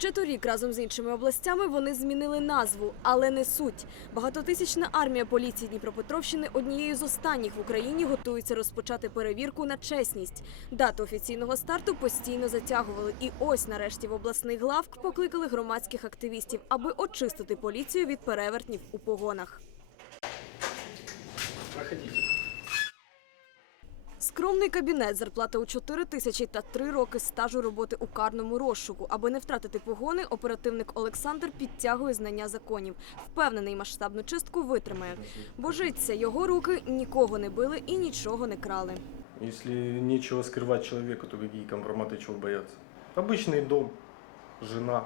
Ще торік разом з іншими областями вони змінили назву, але не суть. Багатотисячна армія поліції Дніпропетровщини однією з останніх в Україні готується розпочати перевірку на чесність. Дату офіційного старту постійно затягували. І ось нарешті в обласний главк покликали громадських активістів, аби очистити поліцію від перевертнів у погонах. Скромний кабінет, зарплата у 4 тисячі та 3 роки стажу роботи у карному розшуку. Аби не втратити погони, оперативник Олександр підтягує знання законів. Впевнений, масштабну чистку витримає. Божиться, його руки нікого не били і нічого не крали. Если нечего скрывать человеку, то какие компроматы, чего бояться? Обычный дом, жена,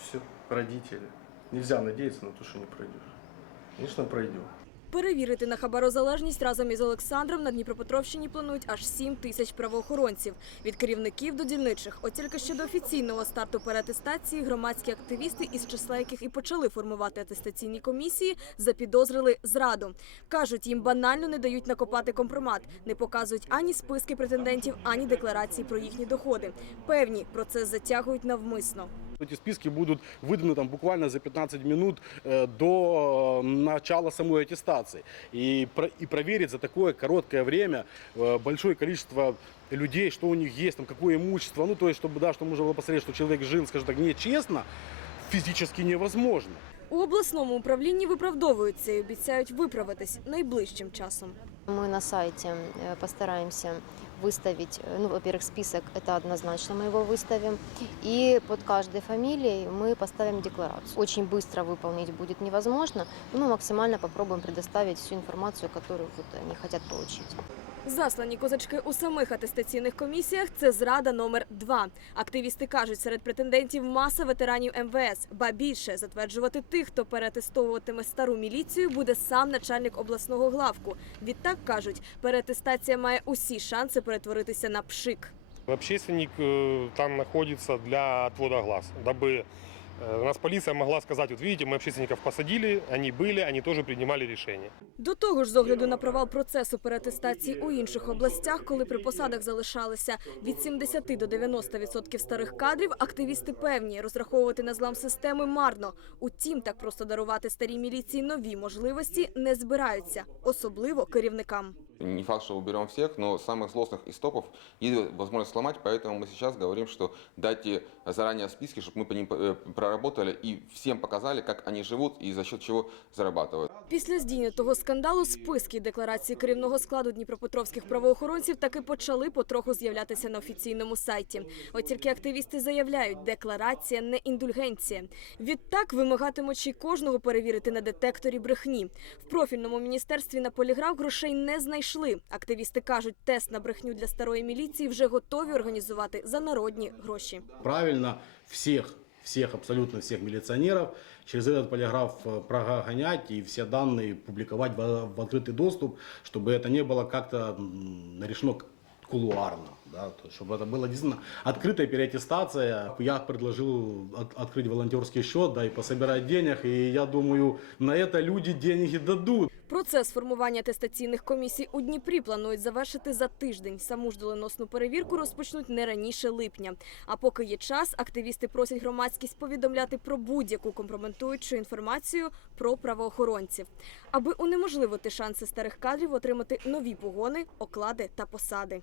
все, родители. Нельзя надеяться на то, что не пройдешь. Конечно, пройдем. Перевірити на хабарозалежність разом із Олександром на Дніпропетровщині планують аж 7 тисяч правоохоронців. Від керівників до дільничих. От тільки ще до офіційного старту переатестації громадські активісти, із числа яких і почали формувати атестаційні комісії, запідозрили зраду. Кажуть, їм банально не дають накопати компромат, не показують ані списки претендентів, ані декларації про їхні доходи. Певні, процес затягують навмисно. Эти списки будут выданы там, буквально за 15 минут э, до э, начала самой аттестации. И, про- и проверить за такое короткое время э, большое количество людей, что у них есть, там, какое имущество. Ну, то есть, чтобы, да, чтобы можно было посмотреть, что человек жил, скажем так, нечестно, физически невозможно. У обласному управлінні виправдовуються і обіцяють виправитись найближчим часом. Мы на сайте э, постараемся выставить, э, ну, во-первых, список, это однозначно мы его выставим, и под каждой фамилией мы поставим декларацию. Очень быстро выполнить будет невозможно, но мы максимально попробуем предоставить всю информацию, которую вот они хотят получить. Заслані козачки у самих атестаційних комісіях це зрада номер два. Активісти кажуть, серед претендентів маса ветеранів МВС. Ба більше затверджувати тих, хто переатестовуватиме стару міліцію, буде сам начальник обласного главку. Відтак кажуть, переатестація має усі шанси перетворитися на пшик. Общественник э, там находится для отвода глаз, дабы э, у нас полиция могла сказать, вот видите, мы общественников посадили, они были, они тоже принимали решения. До того ж, з огляду на провал процесу переатестації у інших областях, коли при посадах залишалися від 70 до 90% старих кадрів, активісти певні, розраховувати на злам системи марно. Утім, так просто дарувати старій міліції нові можливості не збираються, особливо керівникам Не факт, что уберем всех, но самых злостных истопов есть возможность сломать, поэтому мы сейчас говорим, что дайте заранее списки, чтобы мы по ним э, проработали и всем показали, как они живут и за счет чего зарабатывают. Після здійнятого скандалу списки і декларації керівного складу дніпропетровських правоохоронців таки почали потроху з'являтися на офіційному сайті. От тільки активісти заявляють, декларація не індульгенція. Відтак вимагатимуть ще й кожного перевірити на детекторі брехні. В профільному міністерстві на поліграф грошей не знайшли. Активісти кажуть, тест на брехню для старої міліції вже готові організувати за народні гроші. Правильно всех, всех, абсолютно всех милиционеров через этот полиграф э, прогонять и все данные публиковать в, в открытый доступ, чтобы это не было как-то м, решено к- кулуарно, да, то есть, чтобы это была действительно открытая переаттестация. Я предложил от- открыть волонтерский счет, да, и пособирать денег, и я думаю, на это люди деньги дадут. Процес формування атестаційних комісій у Дніпрі планують завершити за тиждень. Саму ж доленосну перевірку розпочнуть не раніше липня. А поки є час, активісти просять громадськість повідомляти про будь-яку компрометуючу інформацію про правоохоронців, аби унеможливити шанси старих кадрів отримати нові погони, оклади та посади.